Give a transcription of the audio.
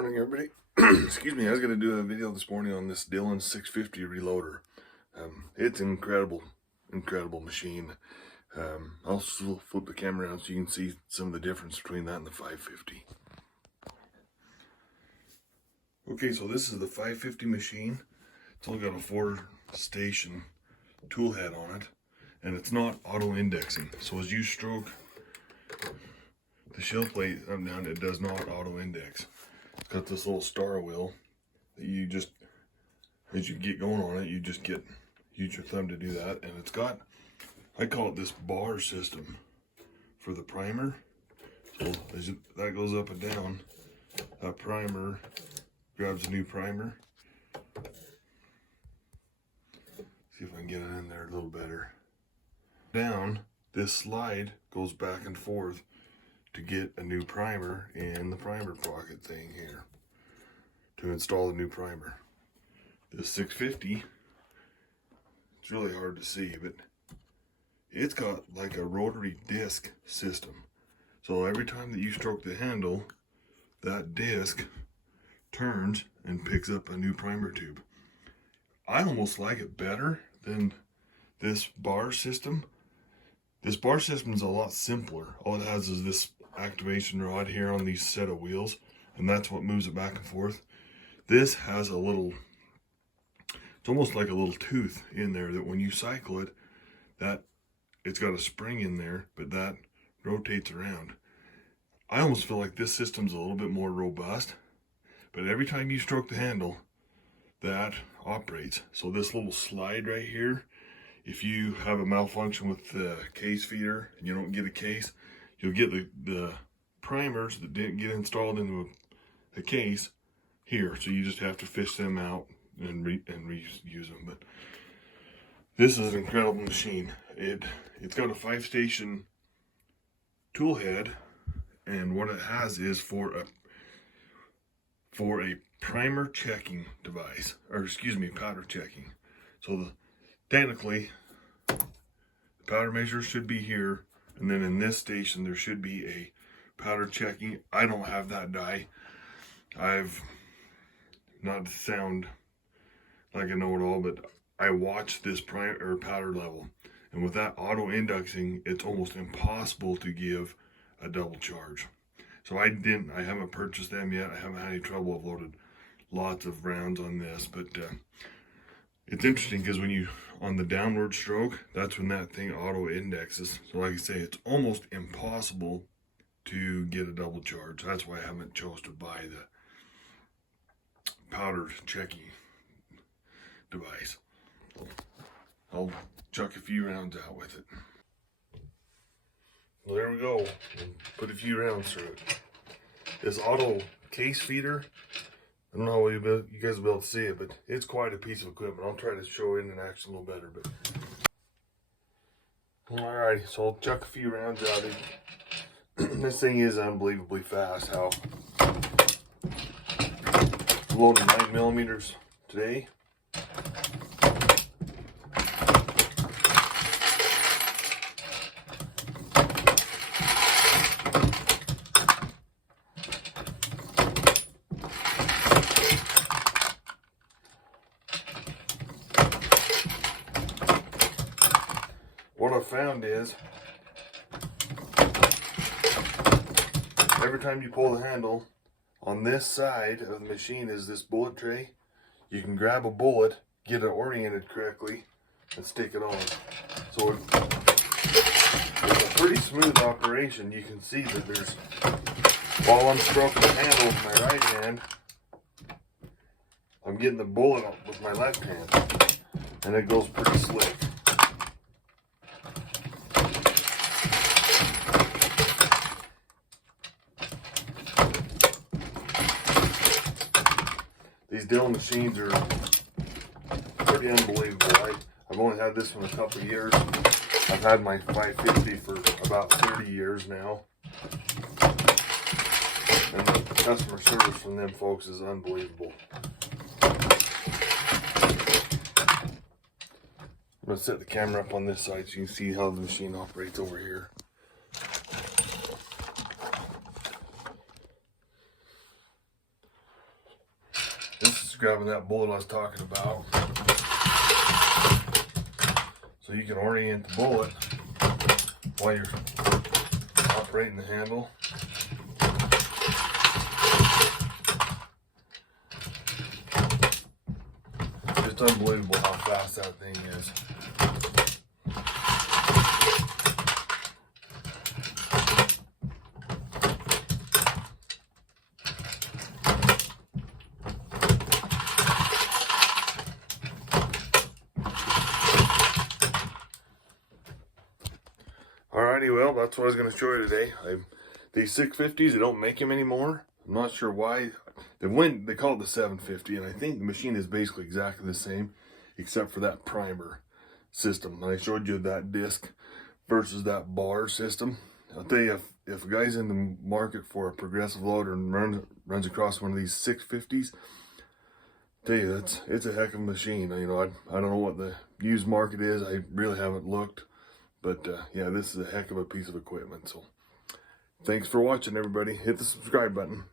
Morning, everybody. Excuse me, I was going to do a video this morning on this Dillion 650 reloader. It's incredible machine. I'll flip the camera around so you can see some of the difference between that and the 550. Okay, so this is the 550 machine. It's only got a 4-station tool head on it, and it's not auto indexing. So as you stroke the shell plate up and down, it does not auto index. It's got this little star wheel that you just, as you get going on it, you just use your thumb to do that. And it's got, I call it this bar system for the primer. So as that goes up and down, that primer grabs a new primer. See if I can get it in there a little better. Down, this slide goes back and forth to get a new primer in the primer pocket thing here to install a new primer. This 650, it's really hard to see, but it's got like a rotary disc system. So every time that you stroke the handle, that disc turns and picks up a new primer tube. I almost like it better than this bar system. This bar system is a lot simpler. All it has is this activation rod here on these set of wheels, and that's what moves it back and forth. This has a little, it's almost like a little tooth in there that when you cycle it, that it's got a spring in there, but that rotates around. I almost feel like this system's a little bit more robust, but every time you stroke the handle, that operates. So this little slide right here, if you have a malfunction with the case feeder and you don't get a case, you'll get the primers that didn't get installed into a case here. So you just have to fish them out and reuse them. But this is an incredible machine. It's got a 5-station tool head, and what it has is for a primer checking device, or excuse me, powder checking. So technically, the powder measure should be here, and then in this station there should be a powder checking. I don't have that die. I've not to sound like I know it all, but I watch this primer or powder level, and with that auto indexing, it's almost impossible to give a double charge. So I haven't purchased them yet. I haven't had any trouble. I've loaded lots of rounds on this, but it's interesting because when you, on the downward stroke, that's when that thing auto indexes. So like I say, it's almost impossible to get a double charge. That's why I haven't chose to buy the powder checking device. So I'll chuck a few rounds out with it. Well, there we go. Put a few rounds through it. This auto case feeder, I don't know how you guys will be able to see it, but it's quite a piece of equipment. I'll try to show it in action a little better. But alrighty, so I'll chuck a few rounds out of it. This thing is unbelievably fast. How loaded 9mm today. What I found is every time you pull the handle, on this side of the machine is this bullet tray. You can grab a bullet, get it oriented correctly, and stick it on. So it's a pretty smooth operation. You can see that there's, while I'm stroking the handle with my right hand, I'm getting the bullet up with my left hand, and it goes pretty slick. These Dillion machines are pretty unbelievable. I've only had this one a couple of years. I've had my 550 for about 30 years now. And the customer service from them folks is unbelievable. I'm going to set the camera up on this side so you can see how the machine operates over here. This is grabbing that bullet I was talking about. So you can orient the bullet while you're operating the handle. Just unbelievable how fast that thing is. Alrighty, well, that's what I was going to show you today. These 650s, they don't make them anymore. I'm not sure why. They call it the 750, and I think the machine is basically exactly the same, except for that primer system. And I showed you that disc versus that bar system. I'll tell you, if a guy's in the market for a progressive loader and runs across one of these 650s, I'll tell you, it's a heck of a machine. You know, I don't know what the used market is. I really haven't looked. But yeah, this is a heck of a piece of equipment. So thanks for watching, everybody. Hit the subscribe button.